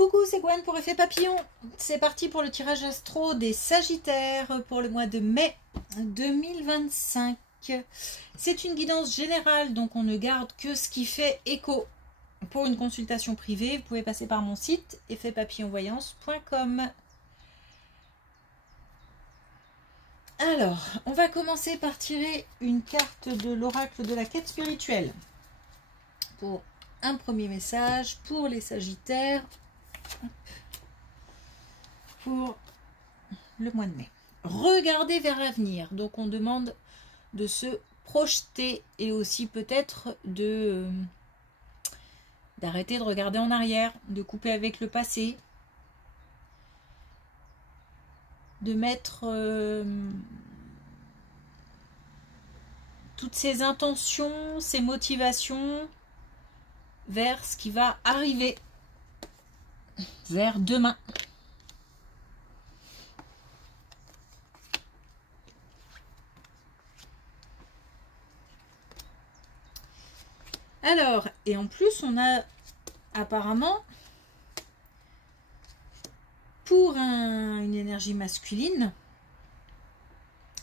Coucou, c'est Gwen pour Effet Papillon. C'est parti pour le tirage astro des Sagittaires pour le mois de mai 2025. C'est une guidance générale, donc on ne garde que ce qui fait écho. Pour une consultation privée, vous pouvez passer par mon site effetpapillonvoyance.com. Alors, on va commencer par tirer une carte de l'oracle de la quête spirituelle. Pour un premier message pour les Sagittaires pour le mois de mai. Regardez vers l'avenir. Donc on demande de se projeter et aussi peut-être d'arrêter de regarder en arrière, de couper avec le passé, de mettre toutes ses intentions, ses motivations vers ce qui va arriver, vers demain. Alors, et en plus, on a apparemment, pour une énergie masculine,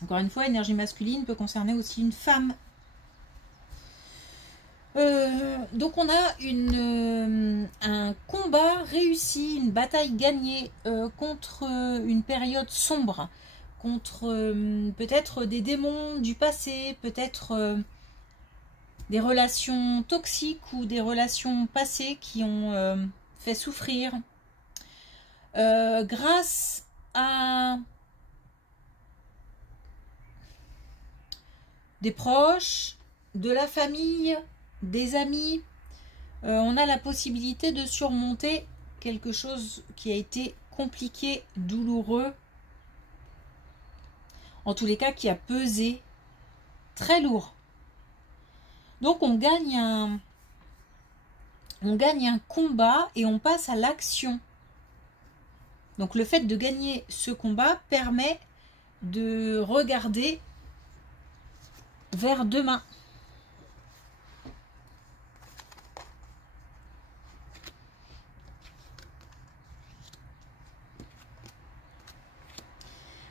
encore une fois, énergie masculine peut concerner aussi une femme. Donc on a un combat réussi, une bataille gagnée contre une période sombre, contre peut-être des démons du passé, peut-être des relations toxiques ou des relations passées qui ont fait souffrir. Grâce à des proches, de la famille, des amis, on a la possibilité de surmonter quelque chose qui a été compliqué, douloureux, en tous les cas qui a pesé très lourd. Donc on gagne un combat et on passe à l'action. Donc le fait de gagner ce combat permet de regarder vers demain.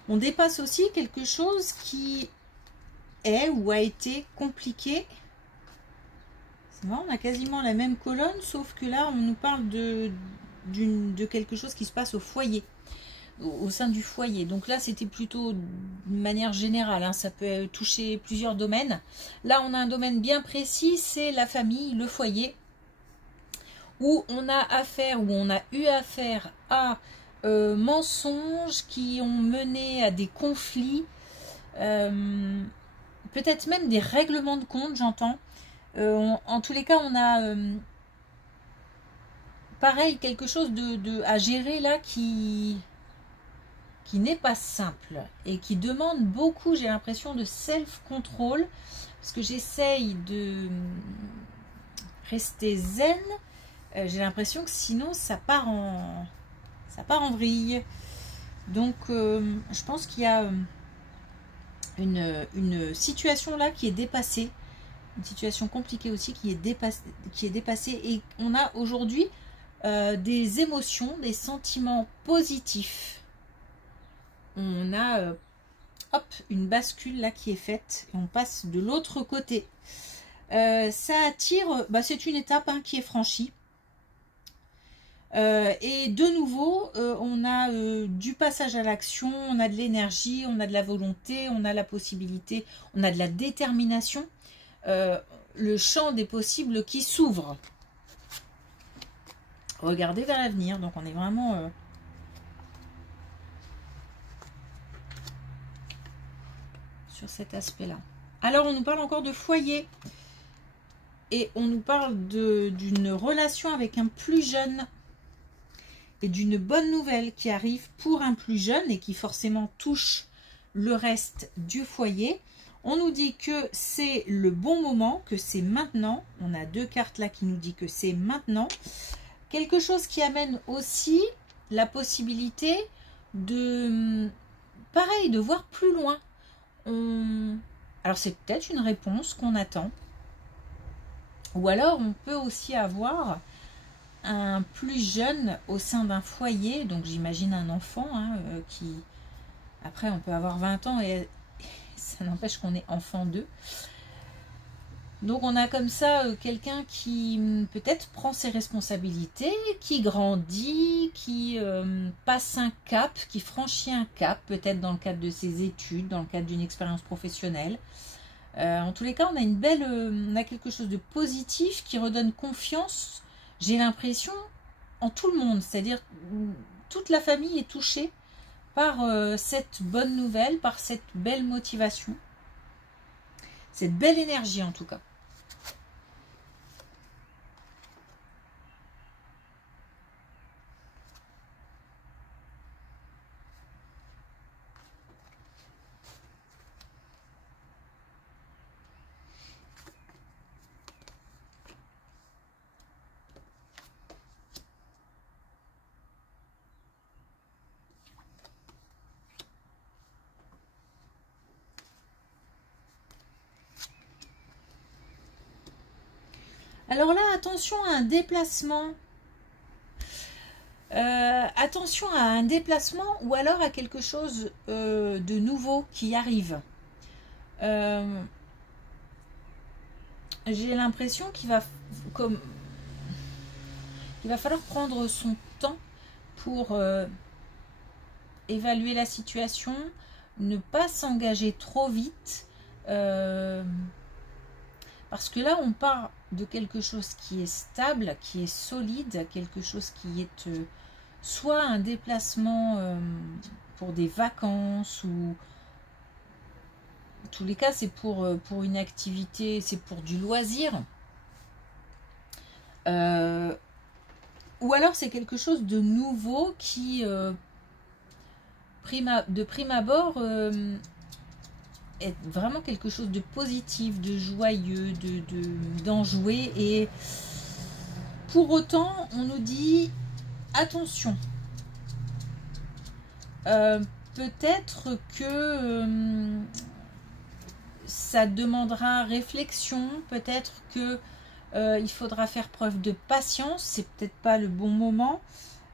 On dépasse aussi quelque chose qui est ou a été compliqué. C'est marrant, on a quasiment la même colonne, sauf que là, on nous parle de quelque chose qui se passe au foyer, au sein du foyer. Donc là, c'était plutôt de manière générale, hein, ça peut toucher plusieurs domaines. Là, on a un domaine bien précis, c'est la famille, le foyer, où on a affaire, où on a eu affaire à mensonges qui ont mené à des conflits, peut-être même des règlements de compte, j'entends. En tous les cas, on a pareil, quelque chose à gérer là qui n'est pas simple et qui demande beaucoup, j'ai l'impression, de self-control, parce que j'essaye de rester zen. J'ai l'impression que sinon ça part en vrille. Donc je pense qu'il y a une situation là qui est dépassée, une situation compliquée aussi qui est dépassée, et on a aujourd'hui des émotions, des sentiments positifs. On a une bascule là qui est faite et on passe de l'autre côté. Ça attire, c'est une étape qui est franchie. Et de nouveau, on a du passage à l'action, on a de l'énergie, on a de la volonté, on a la possibilité, on a de la détermination. Le champ des possibles qui s'ouvre. Regardez vers l'avenir, donc on est vraiment sur cet aspect-là. Alors on nous parle encore de foyer et on nous parle d'une relation avec un plus jeune et d'une bonne nouvelle qui arrive pour un plus jeune et qui forcément touche le reste du foyer. On nous dit que c'est le bon moment, que c'est maintenant. On a deux cartes là qui nous disent que c'est maintenant. Quelque chose qui amène aussi la possibilité de, pareil, de voir plus loin. Alors c'est peut-être une réponse qu'on attend. Ou alors on peut aussi avoir un plus jeune au sein d'un foyer, donc j'imagine un enfant hein, qui, après on peut avoir 20 ans et ça n'empêche qu'on est enfant d'eux. Donc on a comme ça quelqu'un qui peut-être prend ses responsabilités, qui grandit, qui passe un cap, qui franchit un cap, peut-être dans le cadre de ses études, dans le cadre d'une expérience professionnelle. En tous les cas, on a on a quelque chose de positif qui redonne confiance, j'ai l'impression, en tout le monde. C'est-à-dire toute la famille est touchée par cette bonne nouvelle, par cette belle motivation, cette belle énergie en tout cas. Alors là, attention à un déplacement. Attention à un déplacement ou alors à quelque chose de nouveau qui arrive. J'ai l'impression qu'il va falloir prendre son temps pour évaluer la situation, ne pas s'engager trop vite. Parce que là, on part de quelque chose qui est stable, qui est solide, quelque chose qui est soit un déplacement pour des vacances ou en tous les cas, c'est pour une activité, c'est pour du loisir. Ou alors, c'est quelque chose de nouveau qui, de prime abord, est vraiment quelque chose de positif, de joyeux, d'enjoué. Et pour autant, on nous dit attention. Peut-être que ça demandera réflexion, peut-être que il faudra faire preuve de patience, c'est peut-être pas le bon moment.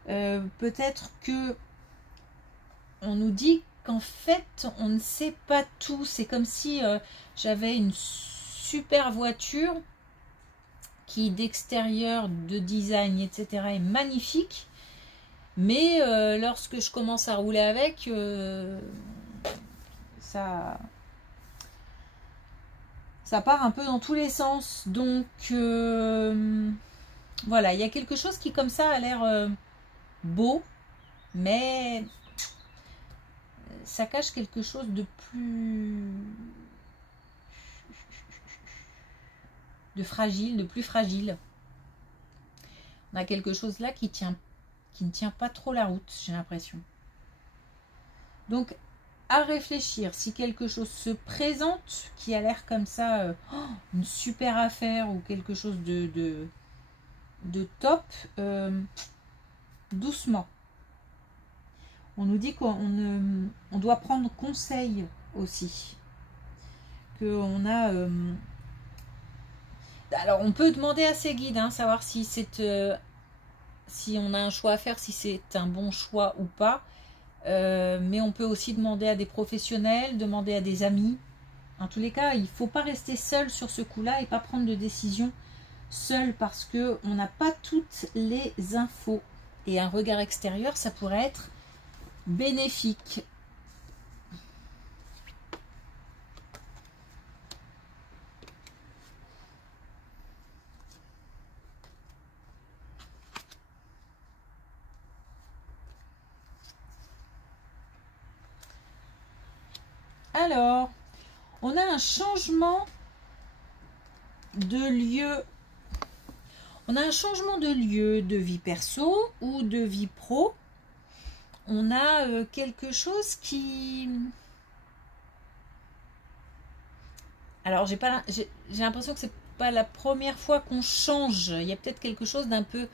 Peut-être que on nous dit qu'en fait, on ne sait pas tout. C'est comme si j'avais une super voiture qui, d'extérieur, de design, etc., est magnifique. Mais lorsque je commence à rouler avec, ça part un peu dans tous les sens. Donc, voilà, il y a quelque chose qui, comme ça, a l'air beau, mais ça cache quelque chose de fragile, de plus fragile. On a quelque chose là qui ne tient pas trop la route, j'ai l'impression. Donc, à réfléchir, si quelque chose se présente qui a l'air comme ça, une super affaire ou quelque chose de top, doucement. On nous dit qu'on doit prendre conseil aussi. Qu'on a... Alors, on peut demander à ses guides, hein, savoir si si on a un choix à faire, si c'est un bon choix ou pas. Mais on peut aussi demander à des professionnels, demander à des amis. En tous les cas, il ne faut pas rester seul sur ce coup-là et pas prendre de décision seul parce qu'on n'a pas toutes les infos. Et un regard extérieur, ça pourrait être bénéfique. Alors, on a un changement de lieu. On a un changement de lieu de vie perso ou de vie pro. On a quelque chose qui... Alors, j'ai l'impression que c'est pas la première fois qu'on change. Il y a peut-être quelque chose d'un peu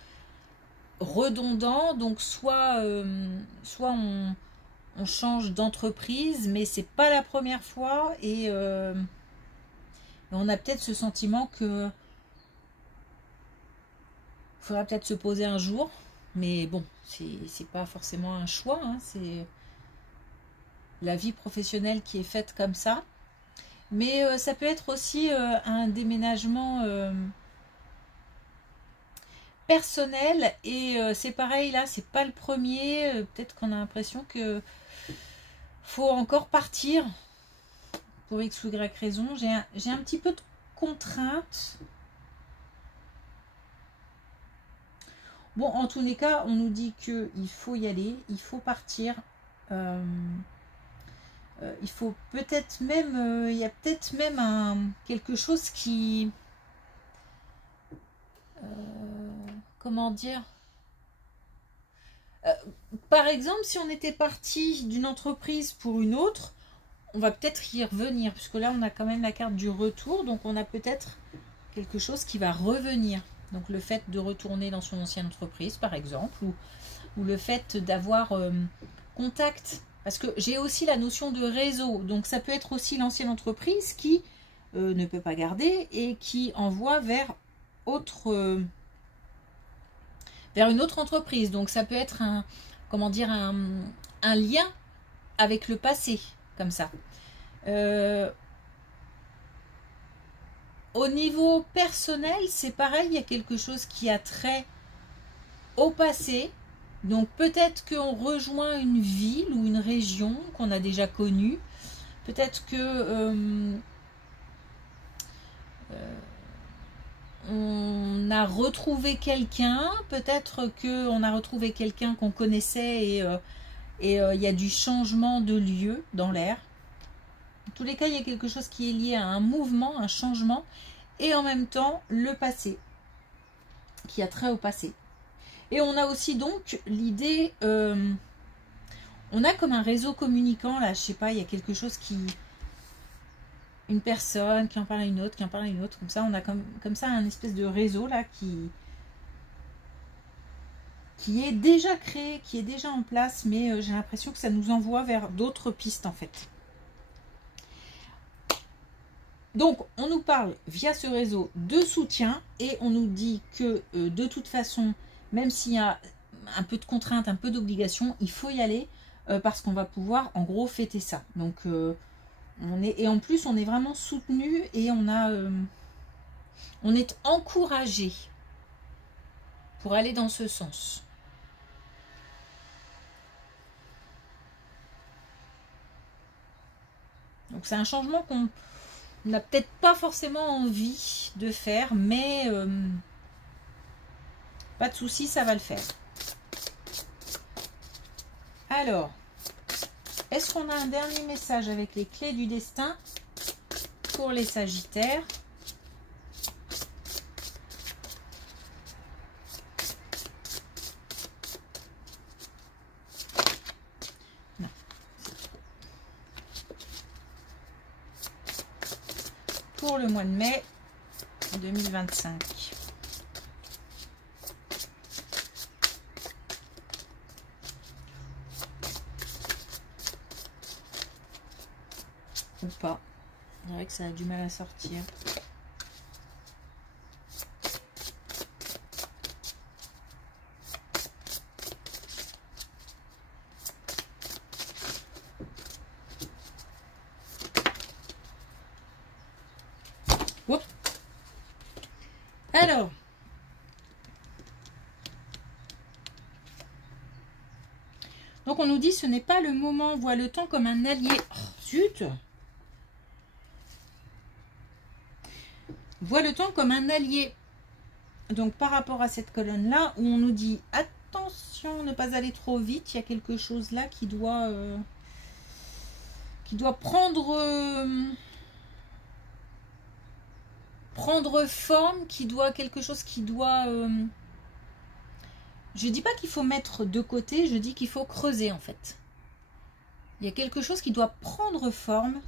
redondant. Donc, soit on change d'entreprise, mais c'est pas la première fois. Et on a peut-être ce sentiment que Il faudra peut-être se poser un jour, mais bon, c'est pas forcément un choix, hein, c'est la vie professionnelle qui est faite comme ça. Mais ça peut être aussi un déménagement personnel, et c'est pareil là, c'est pas le premier. Peut-être qu'on a l'impression que faut encore partir pour X ou Y raison. J'ai un petit peu de contraintes. Bon, en tous les cas, on nous dit qu'il faut y aller, il faut partir. Il faut peut-être même, il y a peut-être même quelque chose qui, comment dire, par exemple, si on était parti d'une entreprise pour une autre, on va peut-être y revenir, puisque là on a quand même la carte du retour, donc on a peut-être quelque chose qui va revenir. Donc le fait de retourner dans son ancienne entreprise, par exemple, ou le fait d'avoir contact. Parce que j'ai aussi la notion de réseau. Donc ça peut être aussi l'ancienne entreprise qui ne peut pas garder et qui envoie vers une autre entreprise. Donc ça peut être comment dire, un lien avec le passé, comme ça. Au niveau personnel, c'est pareil, il y a quelque chose qui a trait au passé. Donc peut-être qu'on rejoint une ville ou une région qu'on a déjà connue. Peut-être que on a retrouvé quelqu'un. Peut-être qu'on a retrouvé quelqu'un qu'on connaissait et il y a du changement de lieu dans l'air. Dans tous les cas, il y a quelque chose qui est lié à un mouvement, un changement, et en même temps le passé, qui a trait au passé. Et on a aussi donc l'idée, on a comme un réseau communicant, là, je sais pas, il y a quelque chose qui, une personne qui en parle à une autre, qui en parle à une autre, comme ça, on a comme ça un espèce de réseau là qui est déjà créé, qui est déjà en place, mais j'ai l'impression que ça nous envoie vers d'autres pistes en fait. Donc, on nous parle via ce réseau de soutien et on nous dit que de toute façon, même s'il y a un peu de contraintes, un peu d'obligations, il faut y aller parce qu'on va pouvoir en gros fêter ça. Donc, et en plus, on est vraiment soutenu et on est encouragé pour aller dans ce sens. Donc, c'est un changement qu'on n'a peut-être pas forcément envie de faire, mais pas de souci, ça va le faire. Alors, est-ce qu'on a un dernier message avec les clés du destin pour les Sagittaires? Non. Pour le mois de mai 2025. Ou pas. C'est vrai que ça a du mal à sortir. Oups. Alors. Donc on nous dit ce n'est pas le moment, voit le temps comme un allié. Oh, zut! Voit le temps comme un allié. Donc par rapport à cette colonne là où on nous dit attention, ne pas aller trop vite, il y a quelque chose là qui doit prendre forme, quelque chose qui doit je dis pas qu'il faut mettre de côté, je dis qu'il faut creuser en fait. Il y a quelque chose qui doit prendre forme.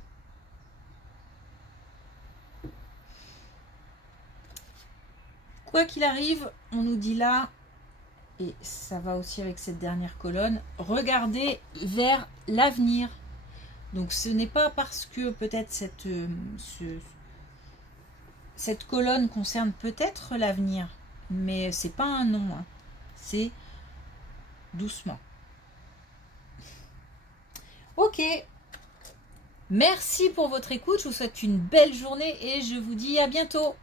Quoi qu'il arrive, on nous dit là, et ça va aussi avec cette dernière colonne, regardez vers l'avenir. Donc ce n'est pas parce que peut-être cette colonne concerne peut-être l'avenir, mais c'est pas un non, hein. C'est doucement. Ok. Merci pour votre écoute. Je vous souhaite une belle journée et je vous dis à bientôt.